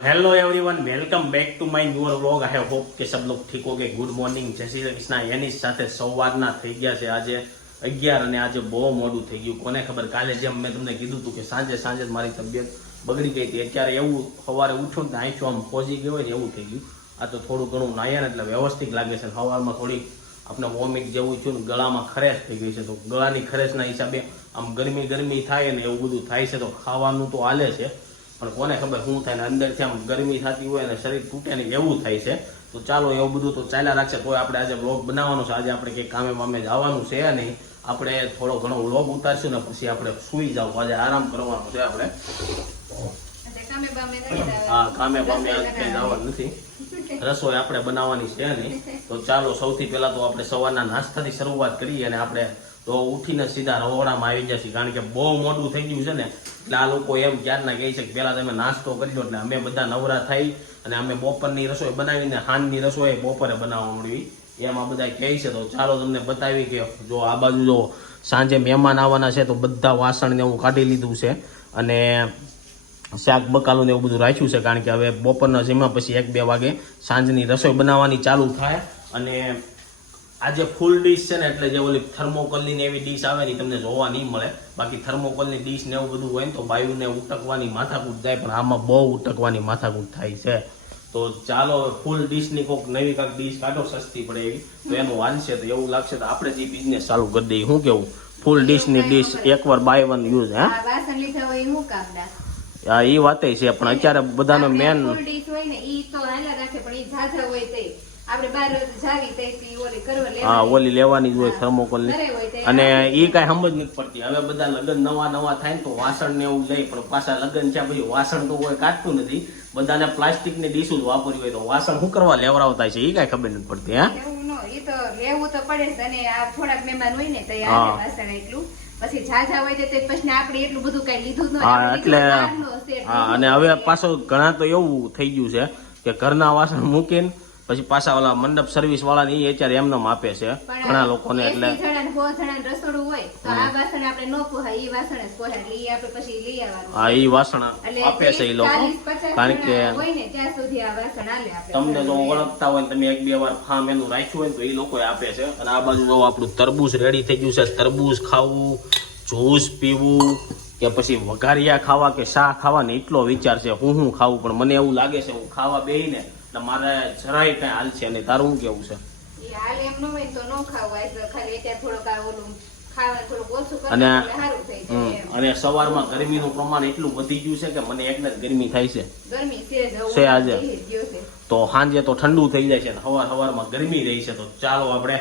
hello everyone welcome back to my newer vlog I hope કે સબ લોગ ઠીક હોગે ગુડ મોર્નિંગ જય શ્રી કૃષ્ણ એની સાથે સવારના થઈ ગયા છે આજે અગિયાર અને આજે બહુ મોડું થઈ ગયું કોને ખબર કાલે જેમ મેં તમને કીધું હતું કે સાંજે સાંજે જ મારી તબિયત બગડી ગઈ હતી અત્યારે એવું સવારે ઉઠું ને આંખો આમ પહોંચી ગયો હોય ને એવું થઈ ગયું આ તો થોડું ઘણું નાયા ને એટલે વ્યવસ્થિત લાગે છે સવારમાં થોડી આપણે વોમિટ જેવું છું ને ગળામાં ખરેશ થઈ ગઈ છે તો ગળાની ખરેશના હિસાબે આમ ગરમી ગરમી થાય ને એવું બધું થાય છે તો ખાવાનું તો હાલે છે પણ કોને ખબર શું થાય ને અંદરથી આમ ગરમી થતી હોય ને શરીર તૂટે ને એવું થાય છે તો ચાલો એવું બધું તો ચાલ્યા રાખશે. કોઈ આપણે આજે બ્લોગ બનાવવાનો છે આજે આપણે કંઈક કામે બામે જવાનું છે નહીં. આપણે થોડો ઘણો વ્લોગ ઉતારશું ને પછી આપણે સુઈ જાવ આજે આરામ કરવાનો છે આપણે. હા કામે બામે કંઈ જવાનું નથી. રસોઈ આપણે બનાવવાની છે નહીં. તો ચાલો, સૌથી પહેલા તો આપણે સવારના નાસ્તાથી શરૂઆત કરીએ અને આપણે તો ઉઠીને સીધા રહોડામાં આવી જશે કારણ કે બહુ મોટું થઈ ગયું છે ને, એટલે આ લોકો એમ ક્યારના કહે છે કે પહેલાં તમે નાસ્તો કરી લો એટલે અમે બધા નવરા થઈ અને અમે બપોરની રસોઈ બનાવીને હાનની રસોઈ બપોરે બનાવવા મળવી એમ આ બધા કહે છે. તો ચાલો તમને બતાવી કે જો આ બાજુ જો સાંજે મહેમાન આવવાના છે તો બધા વાસણને હું કાઢી લીધું છે. અને શાક બકાલું ને એવું બધું રાખ્યું છે કારણ કે હવે બપોરના જેમાં પછી એક બે વાગે સાંજની રસોઈ બનાવવાની ચાલુ થાય. અને આજે ફૂલ ડીશ છે ને એટલે જે ઓલી થર્મોકોલની ને એવી ડીશ આવે ને તમને જોવા નહીં મળે. બાકી થર્મોકોલની ડીશ ને એવું બધું હોય ને તો બાયુને ઉટકવાની માથાકૂટ જાય પણ આમાં બહુ ઉટકવાની માથાકૂટ થાય છે. તો ચાલો ફૂલ ડીશની કોઈક નવી કાંઈક ડીશ કાઢો સસ્તી પડે એવી. તો એનું વાંચશે તો એવું લાગશે તો આપણે જે બિઝનેસ ચાલુ કરી દઈએ. શું કેવું? ફૂલ ડીશની ડીશ એકવાર બાય વન યુઝ હા? વાસણ લીધા હોય હું કામના? હા એ વાતે છે પણ અત્યારે બધાનો મેન હા ઓલી લેવાની જ હોય તે. અને એ કાંઈ સમજ નથી પડતી. હવે બધા લગ્ન નવા નવા થાય ને તો વાસણ ને એવું લઈ પણ પાછા લગ્ન છે પછી વાસણ તો કોઈ કાઢતું નથી. બધાને પ્લાસ્ટિકની ડીશ જ વાપરવી હોય તો વાસણ શું કરવા લેવડાવતા છે એ કાંઈ ખબર નથી પડતી હા? લેવું તો પડે અને આ થોડાક મહેમાન હોય ને તો ઈ હા. હાલે વાસણ એટલું પછી ઝાઝા હોય તે પછી આપણે એટલું બધું કઈ લીધું ન હા એટલું. હા અને હવે પાછો ઘણા તો એવું થઈ ગયું છે કે ઘરના વાસણ મૂકીને પછી પાછા ઓલા મંડપ સર્વિસ વાળાને એ અત્યારે એમનેમ આપે છે ઘણા લોકોને એટલે. 80 જણાને, 100 જણાને રસોડું હોય તો આ વાસણ આપણે ન પોહાય ઈ વાસણ જ એટલે આપણે પછી લઈ આવવાનું. હા એ વાસણ આપે છે એ લોકો કારણ કે હોય ને ત્યાં સુધી આ વાસણ આલે આપણે. તમને જો ઓળખતા હોય ને તમે એક બે વાર ફાર્મ એનું રાખ્યું હોય તો એ લોકો આપે છે. અને આ બાજુ જો આપણું તરબૂચ રેડી થઈ ગયું છે તરબૂચ ખાવું જ્યુસ પીવું કે પછી વઘારિયા ખાવા કે શાહ ખાવા ને એટલો વિચાર છે હું હું ખાવું પણ મને એવું લાગે છે હું ખાવા બેહીને એટલે મારે જરાય કઈ હાલ છે નહીં. તારું શું કેવું છે? ઈ એમ ન હોય તો ન ખાવાય ખાલી અત્યારે થોડુંક આ ઓલું ખાવાનું થોડુંક ઓછું કરે અને-. અને સવારમાં ગરમીનું પ્રમાણ એટલું વધી ગયું છે કે મને એકને જ ગરમી થાય છે. છે આજે. તો સાંજે તો ઠંડુ થઈ જાય છે સવાર સવારમાં ગરમી રહી છે તો ચાલો આપણે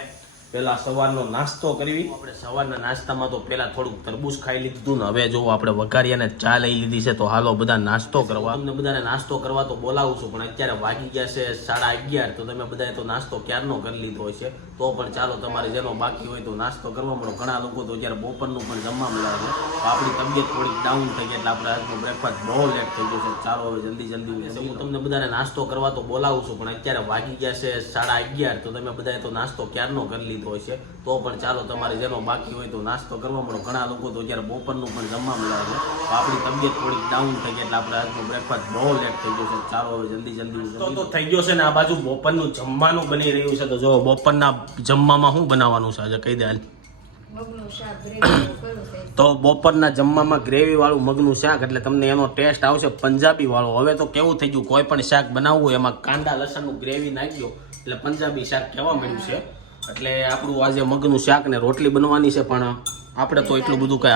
પેલા સવારનો નાસ્તો કરવી. આપણે સવારના નાસ્તામાં તો પેલા થોડુંક તરબૂચ ખાઈ લીધું ને હવે જો આપણે વઘારિયાને ચા લઈ લીધી છે તો હાલો બધા નાસ્તો કરવા. તમને બધાને નાસ્તો કરવા તો બોલાવું છું પણ અત્યારે વાગી ગયા છે સાડા અગિયાર તો તમે બધાએ તો નાસ્તો ક્યારનો કરી લીધો છે તો પણ ચાલો તમારે જેનો બાકી હોય તો નાસ્તો કરવા મળો ઘણા લોકો તો અત્યારે બપોરનું પણ જમવા મળે છે. આપણી તબિયત થોડીક ડાઉન થઈ ગઈ એટલે આપણે આજનો બ્રેકફાસ્ટ બહુ લેટ થઈ ગયો છે. ચાલો હવે જલ્દી જલ્દી હું તમને બધાને નાસ્તો કરવા તો બોલાવું છું પણ અત્યારે વાગી ગયા છે સાડા અગિયાર તો તમે બધાએ તો નાસ્તો ક્યારનો કરી લીધો? હશે તો પણ ચાલો તમારે જેનો બાકી હોય તો નાસ્તો કરવા મળો. ઘણા લોકો તો અત્યારે બપોરનું પણ જમવા મળ્યા છે. તો આપણી તબિયત થોડીક ડાઉન થઈ ગઈ એટલે આપણે આજનો બ્રેકફાસ્ટ બહુ લેટ થઈ ગયો છે. ચાલો હવે જલ્દી જલ્દી તો તો થઈ ગયો છે ને આ બાજુ બપોરનું જમવાનું બની રહ્યું છે. તો જો બપોરના જમવામાં શું બનાવવાનું છે આજે? કહી દે હાલ. મગનું શાક gravy જેવું કરું છે. તો બપોરના જમવામાં ગ્રેવી વાળું મગનું શાક એટલે તમને એનો ટેસ્ટ આવશે પંજાબી વાળો હવે તો કેવું થઈ ગયું કોઈ પણ શાક બનાવવું એમાં કાંદા લસણનું ગ્રેવી નાખ્યો એટલે પંજાબી શાક કહેવા મળ્યું છે. એટલે આપણું આજે મગનું શાક ને રોટલી બનવાની છે પણ આપણે તો એટલું બધું કઈ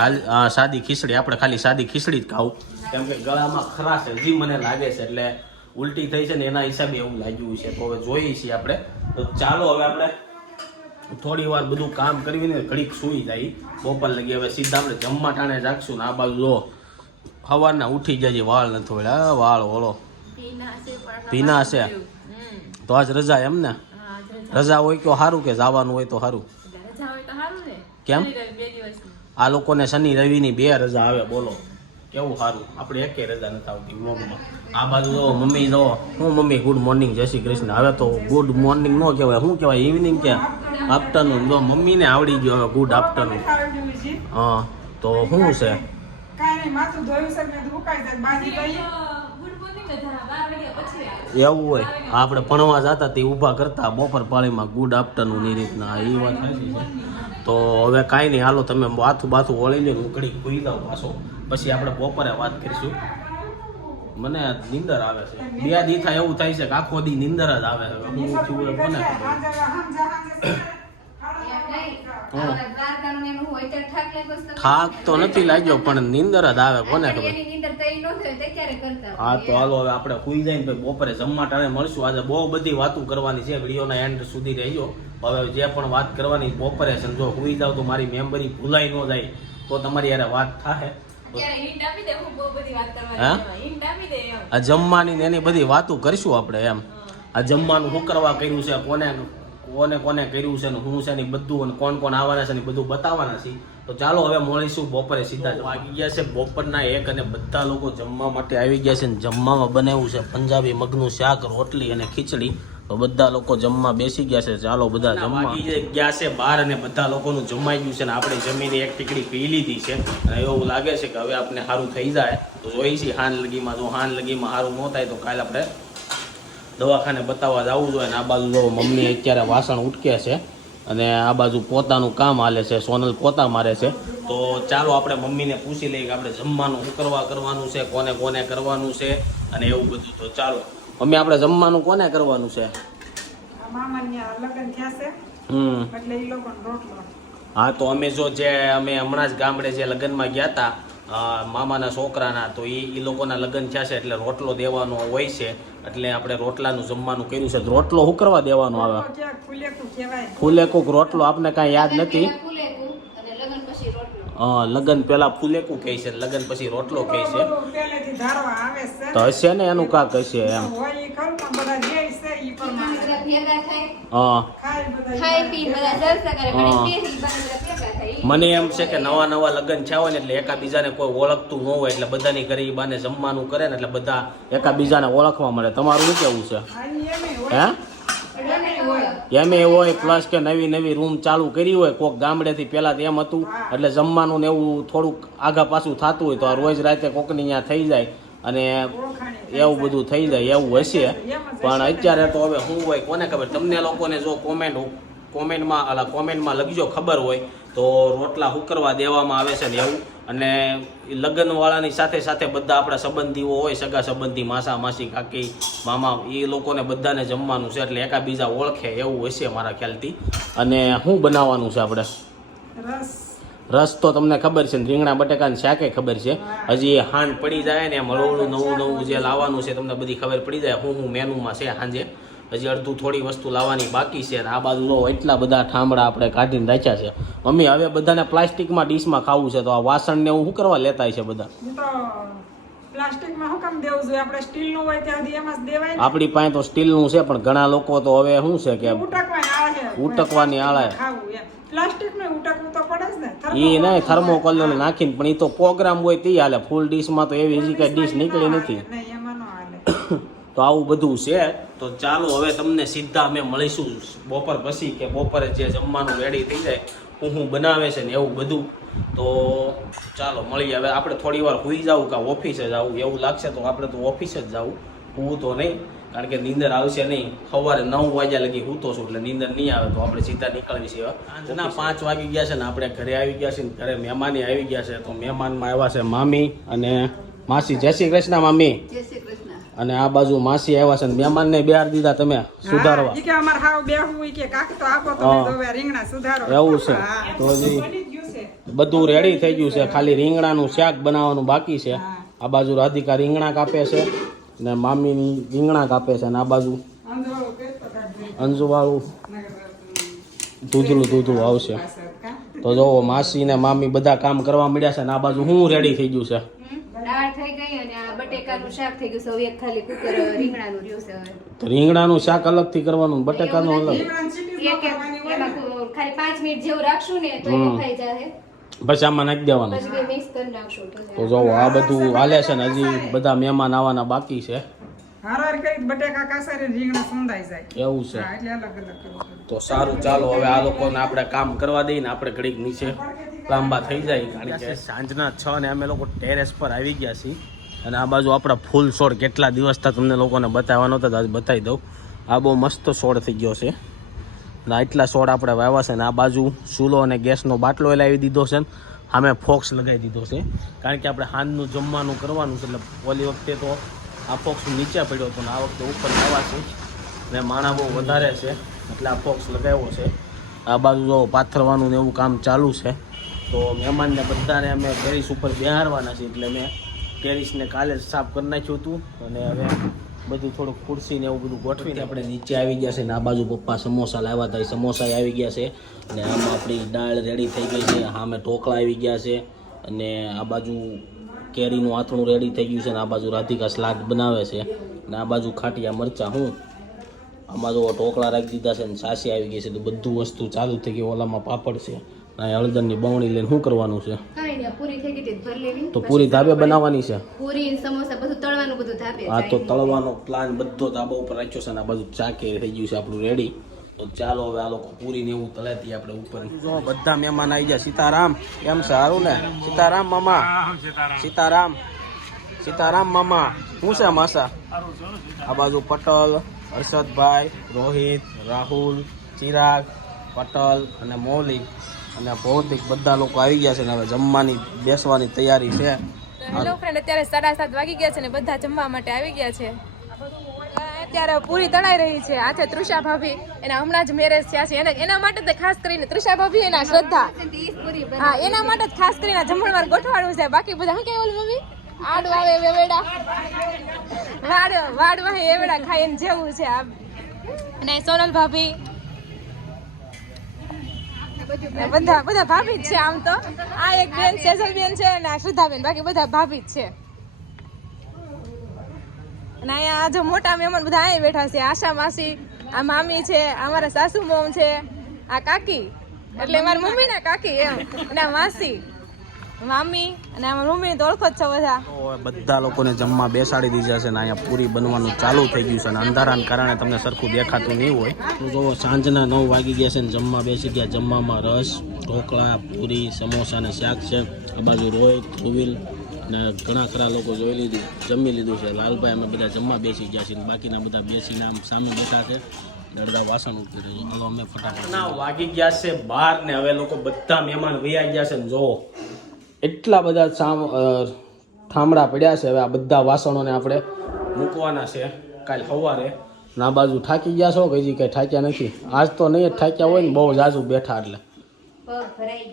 સાદી ખીચડી આપણે ખાલી સાદી ખીચડી જ ખાવું. કેમ કે ગળામાં ખરાશ હજી મને લાગે છે એટલે ઉલટી થઈ છે ને એના હિસાબે એવું લાગ્યું છે. તો હવે જોઈએ છીએ આપણે. તો ચાલો હવે આપણે થોડી વાર બધું કામ કરીને ઘડીક સુઈ જાય. બપોર લગી હવે સીધા આપણે જમવા ટાણે રાખશું ને આ બાજુ જો સવારના ઉઠી જાય વાળ નથી વળ્યા. વાળ ઓલો. ભીના છે તો આજ રજા એમ ને? રજા હોય તો સારું કે જવાનું હોય તો સારું કેમ? આ લોકોને શનિ રવિની બે રજા આવે બોલો. કેવું સારું આપણે એકે રજા નથી આવતી વ્લોગમાં આ બાજુ જો મમ્મી જો હું મમ્મી ગુડ મોર્નિંગ જય શ્રી કૃષ્ણ. હવે તો ગુડ મોર્નિંગ નો કહેવાય. શું કહેવાય? ઇવનિંગ કે આફ્ટરનૂન જો મમ્મીને આવડી ગયો હવે ગુડ આફ્ટરનૂન હા તો શું છે? કાંઈ નહીં, માથું ધોયું છે મેં ધોકાઈ જાય. બાજી મોર્નિંગ એવું હોય. આપણે ભણવા જતા તે ઊભા કરતા બપોર પાળીમાં ગુડ આફ્ટરનૂન એ રીતના. એ વાત થાય છે. તો હવે કાંઈ નહીં. હાલો, તમે બાથું બાથું ઓળીને ઉકળી ખુઈ દઉં પાછો. પછી આપણે બપોરે વાત કરીશું. મને નિંદર આવે છે. બે દી થાય એવું થાય છે કે આખો દી નિંદર જ આવે છે. હું એ કોને ખબર એમ નહીં. આપણે દ્વારકાનું ને એનું હોય ત્યારે થાક તો નથી લાગ્યો પણ નીંદર જ આવે કોને ખબર? હા તો હાલો હવે આપણે સુઈ જાય ને બપોરે જમવા ટાણે મળશું. આજે બહુ બધી વાતો કરવાની છે વિડીયોના એન્ડ સુધી રહેજો. હવે જે પણ વાત કરવાની બપોરે છે જો સુઈ જાવ તો મારી મેમરી ભૂલાઈ ન જાય તો તમારી યારે વાત થાય હું આ જમવાની ને એની બધી વાતો કરીશું આપણે એમ. આ જમવાનું શું કરવા કર્યું છે કોને કોને કોને કર્યું છે ને શું છે ને બધું અને કોણ કોણ આવવાના છે ને બધું બતાવવાના છે તો ચાલો હવે મળીશું બપોરે સીધા વાગી ગયા છે બપોરના એક અને બધા લોકો જમવા માટે આવી ગયા છે ને જમવામાં બનાવ્યું છે પંજાબી મગનું શાક રોટલી અને ખીચડી. તો બધા લોકો જમવા બેસી ગયા છે. ચાલો બધા જમવા. ગયા છે બહાર અને બધા લોકોનું જમાઈ ગયું છે ને આપણે જમીને એક ટીકડી પી લીધી છે. અને એવું લાગે છે કે હવે આપણે સારું થઈ જાય. તો જોઈ છીએ હાન લગીમાં જો હાન લગીમાં સારું ન થાય તો કાલે આપણે દવાખાને બતાવવા જવું જોઈએ. અને આ બાજુ જો મમ્મી અત્યારે વાસણ ઉટકે છે. અને આ બાજુ પોતાનું કામ હાલે છે સોનલ પોતા મારે છે. તો ચાલો આપણે મમ્મીને પૂછી લઈએ કે આપણે જમવાનું શું કરવા કરવાનું છે કોને કોને કરવાનું છે અને એવું બધું. તો ચાલો મમ્મી આપણે જમવાનું કોને કરવાનું છે? આ લગ્ન થયા છે. હમ. એટલે એ લોકોને રોટલો. હા તો અમે જો જે અમે હમણાં જ ગામડે જે લગ્નમાં ગયા હતા મામાના છોકરાના તો એ એ લોકોના લગ્ન થયા છે એટલે રોટલો દેવાનો હોય છે. એટલે આપણે રોટલાનું જમવાનું કર્યું છે. રોટલો શું કરવા દેવાનો આવે? રોટલો ક્યાંક ફુલેકું કહેવાય. ફૂલે કોક રોટલો આપને કાંઈ યાદ નથી? લગ્ન પછી રોટલો. અ, લગ્ન પહેલા ફૂલેકું કહે છે લગ્ન પછી રોટલો કહે છે. બધું પહેલેથી ધારવા આવે છે. તો હશે ને એનું કાંક હશે એમ. મને એમ છે કે નવા નવા લગ્ન થયા હોય ને એટલે એકાબીજાને કોઈ ઓળખતું ન હોય એટલે બધાની ઘરે બાને જમવાનું કરે ને એટલે બધા એકાબીજાને ઓળખવા મળે. તમારું શું કેવું છે? હા, એમ એ હોય. પ્લસ કે નવી નવી રૂમ ચાલુ કરી હોય કોક ગામડેથી પહેલાં તો એમ હતું એટલે જમવાનું ને એવું થોડુંક આગા પાછું થતું હોય તો આ રોજ રાતે કોકની અહીંયા થઈ જાય. અને એવું બધું થઈ જાય, એવું હશે. પણ અત્યારે તો હવે શું હોય, કોને ખબર? તમને લોકોને જો કોમેન્ટ કોમેન્ટમાં અલા કોમેન્ટમાં લખજો, ખબર હોય, તો રોટલા હુકરવા દેવામાં આવે છે ને એવું. અને લગ્નવાળાની સાથે સાથે બધા આપણા સંબંધીઓ હોય, સગા સંબંધી, માસા, માસી, કાકી, મામા, એ લોકોને બધાને જમવાનું છે, એટલે એકાબીજા ઓળખે, એવું હશે મારા ખ્યાલથી. અને શું બનાવવાનું છે આપણે? રસ. રસ તો તમને ખબર છે ને રીંગણા બટેકાની શાકે ખબર છે. હજી એ હાંડ પડી જાય ને મળવડું નવું નવું જે લાવવાનું છે તમને બધી ખબર પડી જાય હું હું મેનુમાં છે સાંજે હજી અડધું થોડી વસ્તુ લાવવાની બાકી છે અને આ બાજુ લો એટલા બધા ઠામડા આપણે કાઢીને રાખ્યા છે. મમ્મી હવે બધાને પ્લાસ્ટિકમાં ડીશમાં ખાવું છે તો આ વાસણ ને એવું શું કરવા લેતા છે બધા? આપણે સ્ટીલનું હોય ત્યાં એમાં દેવાય આપણી પાસે તો સ્ટીલનું છે પણ ઘણા લોકો તો હવે શું છે કે ઉટકવાની આળે. પ્લાસ્ટિકનું ઉટકવું. ને એ નહીં થર્મોકોલ નાખીને, પણ એ તો પ્રોગ્રામ હોય તે હાલે. ફૂલ ડીશમાં તો એવી હજી કઈ ડીશ નીકળી નથી. ન તો આવું બધું છે. તો ચાલો હવે તમને સીધા અમે મળીશું બપોર પછી કે બપોરે જે જમવાનું રેડી થઈ જાય, હું હું બનાવે છે ને એવું બધું. તો ચાલો મળીએ. હવે આપણે થોડી વાર હુઈ જવું કે ઓફિસે જવું એવું લાગશે તો આપણે તો ઓફિસે જ જવું હું તો નહીં. કારણ કે નીંદર આવશે નહીં. સવારે નવ વાગ્યા લગી હું તો છું એટલે નીંદર નહીં આવે તો આપણે સીધા નીકળવી છીએ સાંજના પાંચ વાગી ગયા છે ને આપણે ઘરે આવી ગયા છે ને ઘરે મહેમાની આવી ગયા છે તો મહેમાનમાં આવ્યા છે મામી અને માસી. જય શ્રી કૃષ્ણ મામી. જય શ્રી કૃષ્ણ. અને આ બાજુ માસી આવ્યા છે ને મહેમાનને બિહાર દીધા તમે સુધારવા. કે અમાર હાવ બેહવું કે કાક તો આપો તમે રીંગણા સુધારો. એવું છે. તો જ ગયું છે. બધું રેડી થઈ ગયું છે. ખાલી રીંગણાનું શાક બનાવવાનું બાકી છે. આ બાજુ રાધિકા રીંગણા કાપે છે. ને મામીની રીંગણા કાપે છે અને આ બાજુ અંજુવાળું ધૂધલું દૂધું આવશે. તો જોવો માસી ને મામી બધા કામ કરવા મળ્યા છે ને આ બાજુ હું રેડી થઈ ગયું છે. બટેકાનું શાક અલગ રીંગણાનું રીંગણાનું અલગથી કરવાનું બટેકાનું અલગ. રીંગણાની ને. ખાલી પાંચ મિનિટ જેવું રાખશું ને તો હમ. જાય પછી આમાં નાખી દેવાનું. તો જોવો આ બધું હાલે છે ને હજી બધા મહેમાન આવવાના બાકી છે. એવું છે. તો સારું ચાલો હવે આ લોકોને આપણે કામ કરવા દઈએ ને આપણે ઘડીક નીચે લાંબા થઈ જાય કારણ કે સાંજના છ ને અમે લોકો ટેરેસ પર આવી ગયા છીએ. અને આ બાજુ આપણા ફૂલ છોડ કેટલા દિવસથી તમને લોકોને બતાવવાનો હતો બતાવી દઉં. આ બહુ મસ્ત છોડ થઈ ગયો છે. અને આટલા છોડ આપણે વાવ્યા છે ને, આ બાજુ ચૂલો અને ગેસનો બાટલો લાવી દીધો છે ને, સામે ફોક્સ લગાવી દીધો છે. કારણ કે આપણે સાંજનું જમવાનું કરવાનું છે, એટલે ઓલી વખતે તો આ ફોક્સ નીચે પડ્યો હતો ને, આ વખતે ઉપર લાવવા છે. ને માણા બહુ વધારે છે, એટલે આ ફોક્સ લગાવ્યો છે. આ બાજુ જો પાથરવાનું ને એવું કામ ચાલુ છે, તો મહેમાનને બધાને અમે ટેરિસ ઉપર બિહારવાના છે, એટલે મેં ટેરિસને કાલે સાફ કરી નાખ્યું હતું. અને હવે બધું થોડુંક ખુરશી ને એવું બધું ગોઠવીને આપણે નીચે આવી ગયા છે ને આ બાજુ પપ્પા સમોસા લાવ્યા હતા, એ સમોસા આવી ગયા છે. અને આમાં આપણી દાળ રેડી થઈ ગઈ છે સામે ઢોકળા આવી ગયા છે. અને આ બાજુ કેરીનું આથણું રેડી થઈ ગયું છે ને આ બાજુ રાધિકા સલાડ બનાવે છે. ને આ બાજુ ખાટિયા મરચાં હું. આમાં જો ઢોકળા રાખી દીધા છે ને સાસી આવી ગઈ છે. તો બધું વસ્તુ ચાલુ થઈ ગઈ, ઓલામાં પાપડ છે. અને હળદરની બવણી લઈને શું કરવાનું છે? કાંઈ પૂરી થઈ ગઈ હતી લેવી. તો પૂરી ધાબે બનાવવાની છે? પૂરી સમોસા બધું તળવાનું બધું ધાબે હા તો તળવાનો પ્લાન બધો ધાબા ઉપર રાખ્યો છે અને આ બાજુ ચાકે થઈ ગયું છે આપણું રેડી તો ચાલો હવે આ લોકો પૂરી ને એવું તળેતી આપણે ઉપર. જો બધા મહેમાન આવી ગયા. સીતારામ છે? સારું ને? સીતારામ મામા. સીતારામ સીતારામ મામા. શું છે માસા? આ બાજુ પટલ હર્ષદભાઈ રોહિત રાહુલ ચિરાગ પટલ અને મૌલિક અને ભૌતિક બધા લોકો આવી ગયા છે ને હવે જમવાની, બેસવાની તૈયારી છે. હેલો ફ્રેન્ડ અત્યારે સાડા સાત વાગી ગયા છે ને બધા જમવા માટે આવી ગયા છે. અત્યારે પૂરી તળાઈ રહી છે. આ છે તૃષા ભાભી. એના હમણાં જ મેરેજ થયા છે. એના એના માટે તો ખાસ કરીને તૃષા ભાભી એના શ્રદ્ધા. હા, એના માટે જ ખાસ કરીને જમણવાર ગોઠવાડવું છે. બાકી બધા શું કહેવાય મમ્મી? આડ વાવે વેવેડા વાડ. વાડ વાહે એવેડા ખાઈને જેવું છે આ અને સોનલ ભાભી બધા બધા ભાભી છે આમ તો. આ એક બેન સેજલ બેન છે અને આ શ્રદ્ધા બેન બાકી બધા ભાભી છે. અને અહીંયા જો મોટા મહેમાન બધા અહીં બેઠા છે. આશા માસી, આ મામી છે અમારા સાસુ મોમ છે, આ કાકી. એટલે મારી મમ્મી ના કાકી એમ. અને આ માસી. મામી અને આમાં મમ્મી તો ઓળખો જ છો બધા. બધા લોકોને જમવા બેસાડી દીધા છે ને અહીંયા પૂરી બનવાનું ચાલુ થઈ ગયું છે અને અંધારાના કારણે તમને સરખું દેખાતું નહીં હોય. તો જો સાંજના નવ વાગી ગયા છે ને જમવા બેસી ગયા. જમવામાં રસ ઢોકળા પૂરી સમોસા ને શાક છે. આ બાજુ રોહિત ધ્રુવિલ ને ઘણા ખરા લોકો જોઈ લીધું જમી લીધું છે. લાલભાઈ અમે બધા જમવા બેસી ગયા છીએ ને બાકીના બધા બેસીને આમ સામે બેઠા છે. દરદા વાસણ રહ્યું હાલો અમે ફટાફટ ના વાગી ગયા છે બાર ને હવે લોકો બધા મહેમાન વૈયા ગયા છે ને જોવો એટલા બધા થાંભળા પડ્યા છે. હવે આ બધા વાસણોને આપણે મૂકવાના છે. કાલ સવારે. ના બાજુ થાકી ગયા છો? કે હજી કંઈ થાક્યા નથી. આજ તો નહીં જ થાક્યા હોય ને બહુ જાજુ બેઠા એટલે.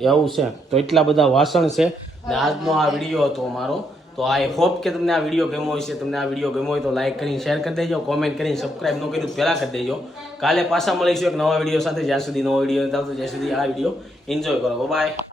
એવું છે. તો એટલા બધા વાસણ છે. ને આજનો આ વીડિયો હતો મારો. તો આઈ હોપ કે તમને આ વીડિયો ગમ્યો હશે. તમને આ વીડિયો ગમ્યો હોય તો લાઈક કરીને શેર કરી દેજો. કોમેન્ટ કરીને સબસ્ક્રાઈબ ન કર્યું પહેલાં કરી દેજો. કાલે પાછા મળીશું એક નવા વીડિયો સાથે. જ્યાં સુધી નવો વીડિયો નથી આવતો ત્યાં સુધી આ વીડિયો એન્જોય કરો. બાય